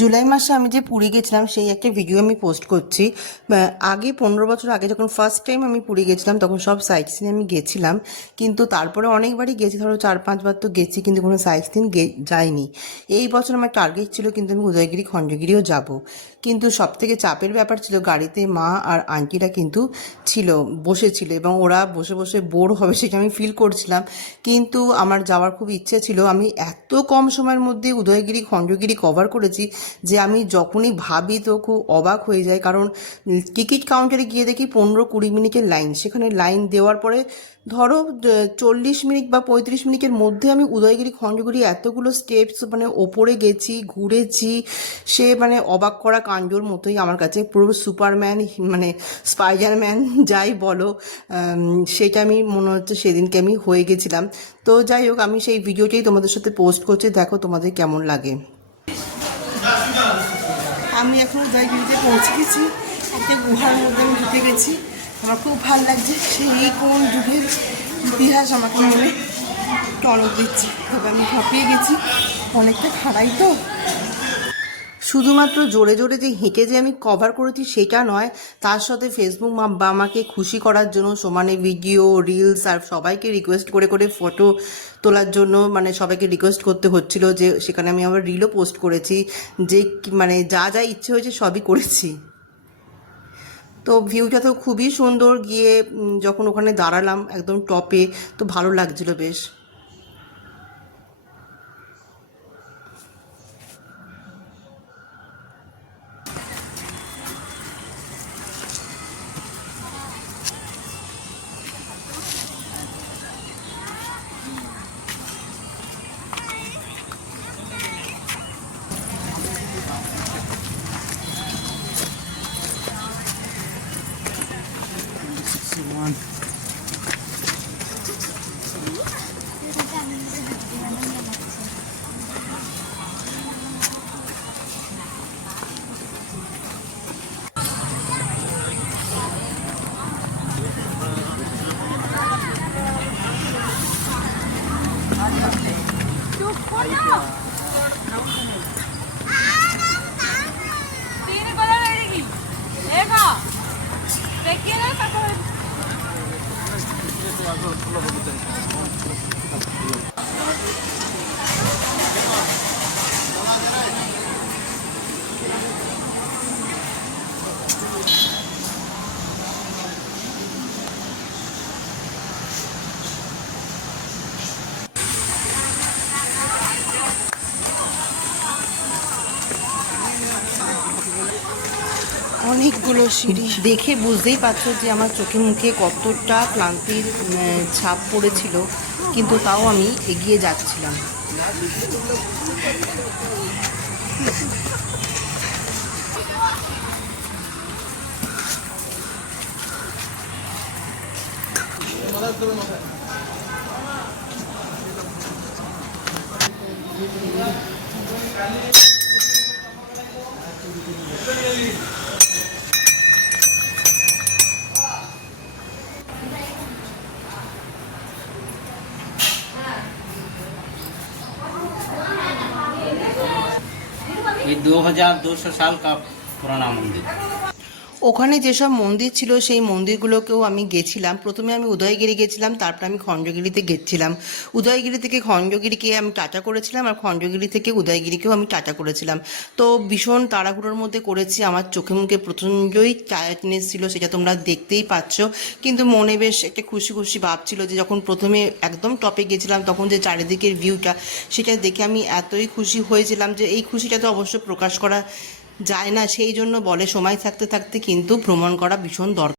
জুলাই মাসে আমি যে পুরী গেছিলাম সেই একটা ভিডিও আমি পোস্ট করছি। আগে 15 বছর আগে যখন ফার্স্ট টাইম আমি পুরী গেছিলাম তখন সব সাইট সিন আমি গেছিলাম, কিন্তু তারপরে অনেকবারই গেছি, ধরো 4-5 বার তো গেছি, কিন্তু কোনো সাইট সিন যাইনি। এই বছর আমার টার্গেট ছিল কিন্তু আমি উদয়গিরি খণ্ডগিরিও যাব, কিন্তু সব থেকে চাপের ব্যাপার ছিল গাড়িতে মা আর আন্টিরা কিন্তু ছিল, বসেছিল, এবং ওরা বসে বসে বোর হবে সেটা আমি ফিল করছিলাম। কিন্তু আমার যাওয়ার খুব ইচ্ছে ছিল। আমি এত কম সময়ের মধ্যে উদয়গিরি খণ্ডগিরি কভার করেছি যে আমি যখনই ভাবি তো খুব অবাক হয়ে যায়। কারণ টিকিট কাউন্টারে গিয়ে দেখি 15-20 মিনিটের লাইন, সেখানে লাইন দেওয়ার পরে ধরো 40 মিনিট বা 35 মিনিটের মধ্যে আমি উদয়গিরি খণ্ডগিরি এতগুলো স্টেপস মানে ওপরে গেছি, ঘুরেছি। সে মানে অবাক করা কাণ্ডর মতোই আমার কাছে, পুরো সুপারম্যান মানে স্পাইডারম্যান যাই বলো, সেটা আমি মনে হচ্ছে সেদিনকে আমি হয়ে গেছিলাম। তো যাই হোক, আমি সেই ভিডিওটাই তোমাদের সাথে পোস্ট করছি, দেখো তোমাদের কেমন লাগে। আমি এখন উদয়গিরিতে পৌঁছে গেছি, একটা গুহার মধ্যে আমি ঢুকে গেছি। আমার খুব ভালো লাগছে, সেই কোন যুগের ইতিহাস আমাকে মনে টনক দিচ্ছে। তবে আমি ঝাঁপিয়ে গেছি, অনেকটা খাড়াই তো। শুধুমাত্র জোরে জোরে যে হেঁটে যে আমি কভার করেছি সেটা নয়, তার সাথে ফেসবুক বা আমাকে খুশি করার জন্য সমানে ভিডিও, রিলস আর সবাইকে রিকোয়েস্ট করে করে ফটো তোলার জন্য, মানে সবাইকে রিকোয়েস্ট করতে হচ্ছিল, যে সেখানে আমি আবার রিলও পোস্ট করেছি, যে মানে যা যা ইচ্ছে হয়েছে সবই করেছি। তো ভিউটা তো খুবই সুন্দর, গিয়ে যখন ওখানে দাঁড়ালাম একদম টপে, তো ভালো লাগছিল বেশ। অনেকগুলো সিঁড়ি দেখে বুঝতেই পারছো যে আমার চোখে মুখে কতটা ক্লান্তির ছাপ পড়েছিল, কিন্তু তাও আমি এগিয়ে যাচ্ছিলাম। ये 2200 साल का पुराना मंदिर। ওখানে যেসব মন্দির ছিল সেই মন্দিরগুলোকেও আমি গেছিলাম। প্রথমে আমি উদয়গিরি গেছিলাম, তারপর আমি খণ্ডগিরিতে গেছিলাম। উদয়গিরি থেকে খণ্ডগিরিকে আমি টাটা করেছিলাম, আর খণ্ডগিরি থেকে উদয়গিরিকেও আমি টাটা করেছিলাম। তো ভীষণ তাড়াহুড়োর মধ্যে করেছি, আমার চোখে মুখে প্রচণ্ডই টায়ার্ডনেস ছিল, সেটা তোমরা দেখতেই পাচ্ছ। কিন্তু মনে বেশ একটা খুশি খুশি ভাব ছিল, যে যখন প্রথমে একদম টপে গেছিলাম তখন যে চারিদিকের ভিউটা সেটা দেখে আমি এতই খুশি হয়েছিলাম, যে এই খুশিটা তো অবশ্য প্রকাশ করা যায় না। সেই জন্য বলে সময় থাকতে থাকতে কিন্তু ভ্রমণ করা ভীষণ দরকার।